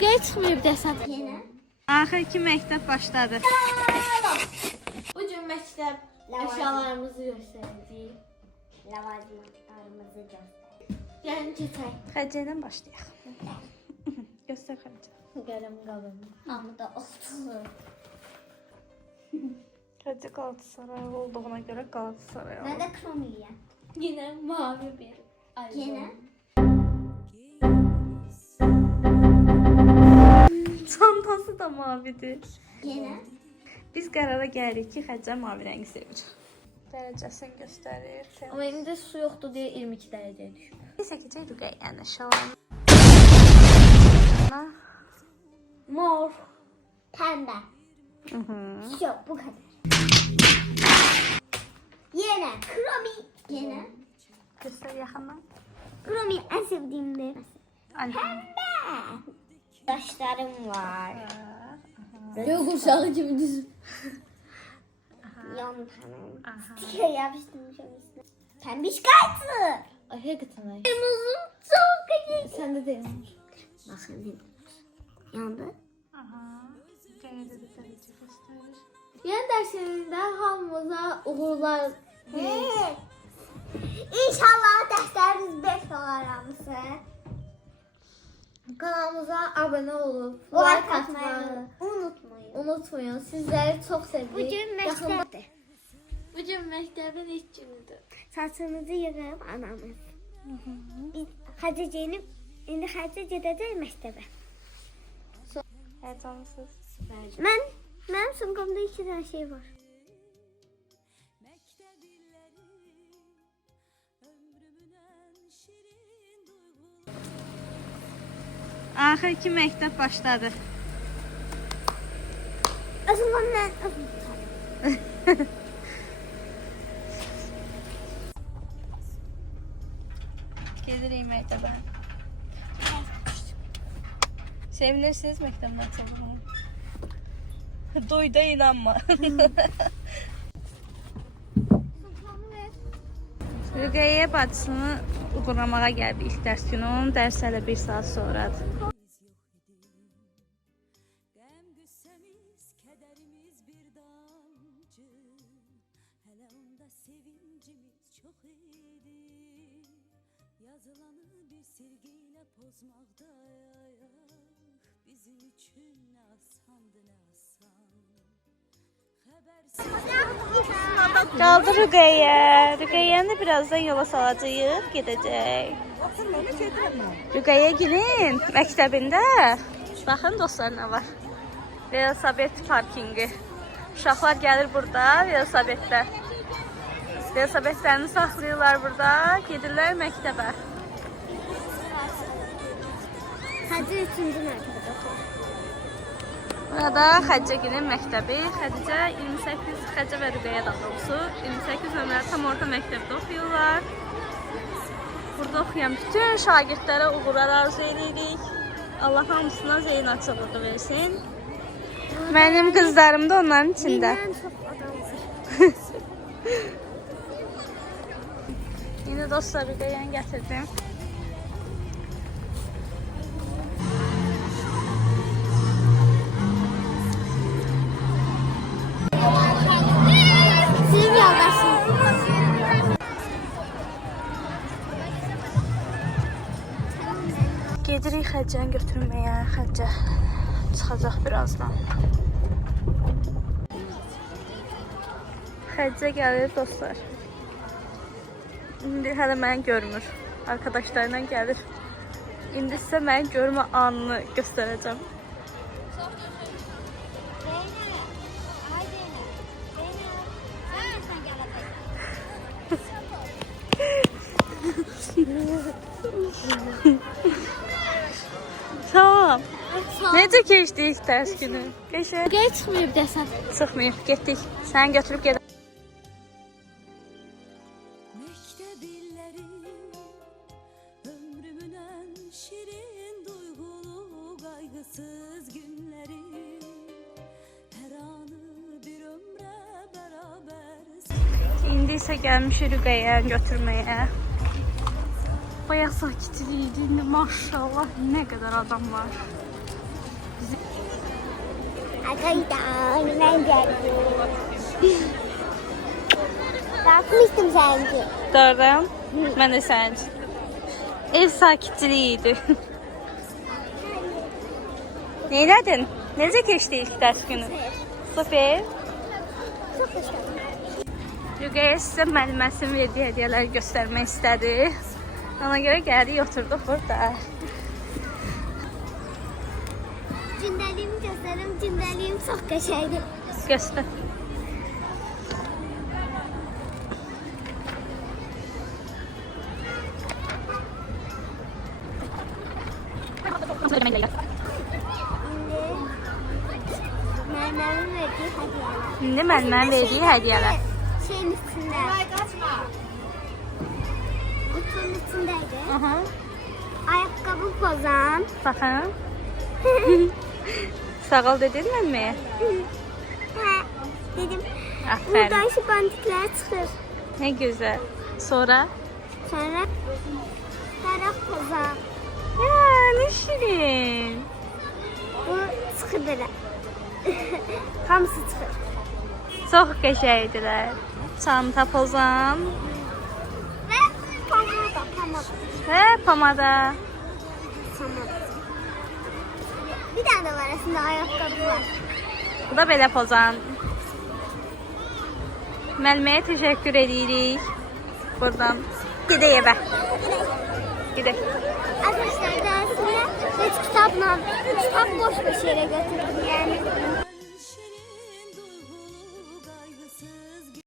Rüqəyə çıxmayıb desən. Yenə. Axır ki məktəb başladı. Bu gün məktəb əşyalarımızı göstərəcəyik. Lavazımatlarımızı göstər. Yəni keçək. Xəcəylə başlayaq. Göstər Xəcə. Qələm qalın. Hamı da olsun. Xəcə Qalatasaray olduğuna görə Qalatasaray. Mən də kromiyəm. Yenə mavi bir ayı. Yenə. Çantası da mavidir. Yenə. Biz qərara gəldik ki, Xəcə mavi rəngi sevir. Dərəcəsini göstərir. Amma indi su yoxdur deyə 22 dərəcəyə düşüb. Biz çəkəcək Rüqəyyəni şalan. Mor. Pəmbə. Yok bu kadar. Yenə. Kromi. Yenə. Göstər yaxından. Kromi en sevdiğimdir. Pəmbə. Saçlarım var. Göy qurşağı kimi düz. Yan tanım. Stiker yapıştırmışım üstüne. Pembiş kayıtlı. Ay həqiqətən ay. Kırmızım çok güzel. Sən də deyil. Bakın dedim. Yandı. Aha. Qəyədə də dərəcə göstərir. Yəni dərslərində hamımıza uğurlar diləyir. İnşallah dersleriniz 5 olar hamısı. Kanalımıza abunə olub, Like atmayı unutmayın. unutmayın. Sizləri çox sevirik. Bugün məktəbdir. Bugün məktəbin ilk günüdür. Saçımızı yığıb anamız. Biz Hacı geyinib, indi Hacı gedəcək məktəbə. Həyəcansız. Mənim sumkamda 2 tane şey var. Axır ki məktəb başladı. Aslında mən... Gedirik məktəbə. Sevinirsiniz məktəbdən açıldığına? Duyda inanma. Rüqəyyə bacısını uğurlamağa gəldi ilk dərs günü. Onun dərsi hələ 1 saat sonradır. Yazılanı bir silgiyle pozmakta bizim için ne asandı ne asan. Qaldı Rüqəyyə. Rüqəyyəni də birazdan yola salacağıq, gedəcək. Rüqəyyəgilin məktəbində baxın dostlar nə var. Velosiped parkingi. Uşaqlar gəlir burada velosipeddə. Velosipedlərini saxlayırlar burada, gedirlər məktəbə. Hacı 3-cü mərtəbədə oturur. Burada Xədicəgilin məktəbi. Xədicə 28, Xədicə və Rüqəyyə daha doğrusu 28 nömrəli tam orta məktəbdə oxuyurlar. Burada oxuyan bütün şagirdlərə uğurlar arzu edirik. Allah hamısına zeyn açıqlığı versin. Mənim qızlarım da onların içində. Bilmən çox adam var. Yine dostlar Rüqəyyəni gətirdim. Sizin yoldaşınız. Gedirik Xədicəni götürməyə. Xədicə çıxacaq birazdan. Xədicə gəlir dostlar. İndi hələ məni görmür. Arkadaşlarla gəlir. İndi sizə məni görmə anını göstərəcəm. Tamam. Necə keçdi ilk dərs günü? Qəşəng. Rüqəyə çıxmayıb desən. Çıxmayıb, getdik. Səni götürüb gedək. Mektep illeri ömrümün en şirin duygulu kaygısız günleri her anı bir ömre beraber. İndi isə gəlmişik Rüqəyyəni götürməyə. Bayağı sakitlik idi. İndi maşallah nə qədər adam var. Arkadaşlar ben geldim. Bakmıştım sanki. Doğru. Mən də sənin üçün. Ev sakitçiliyi idi. Neylədin? Necə keçdi ilk dərs günü? Super. Çok hoş. Rüqəyə sizə müəlliməsinin verdiyi hədiyyələri göstərmək istədi. Ona görə gəldik, oturduq burada. Cündəliyimi göstərim. Cündəliyim çok qəşəngdir. Göstər. Məndən verdiyi hədiyələr. İndi müəllimənin verdiyi hədiyyələr. Şeyin içində. Kutunun içindeydi. Aha. Ayakkabı pozan. Baxın. Sağ ol dedin müəlliməyə? Hə, dedim. Aferin. Buradan şu bandikler çıxır. Nə gözəl. Sonra? Sonra taraf pozan. Ya, nə şirin. Bu çıxır belə. Hamısı çıxır. Çox qəşəngdilər. Çanta pozan Və pomada, pomada. və pomada. Pomada. Bir tane de var aslında ayakkabı var. Bu da belə pozan. Müəlliməyə təşəkkür edirik. Buradan gedək evə. Gedək. Arkadaşlar dersine hiç kitap boş bir yere götürdüm yani.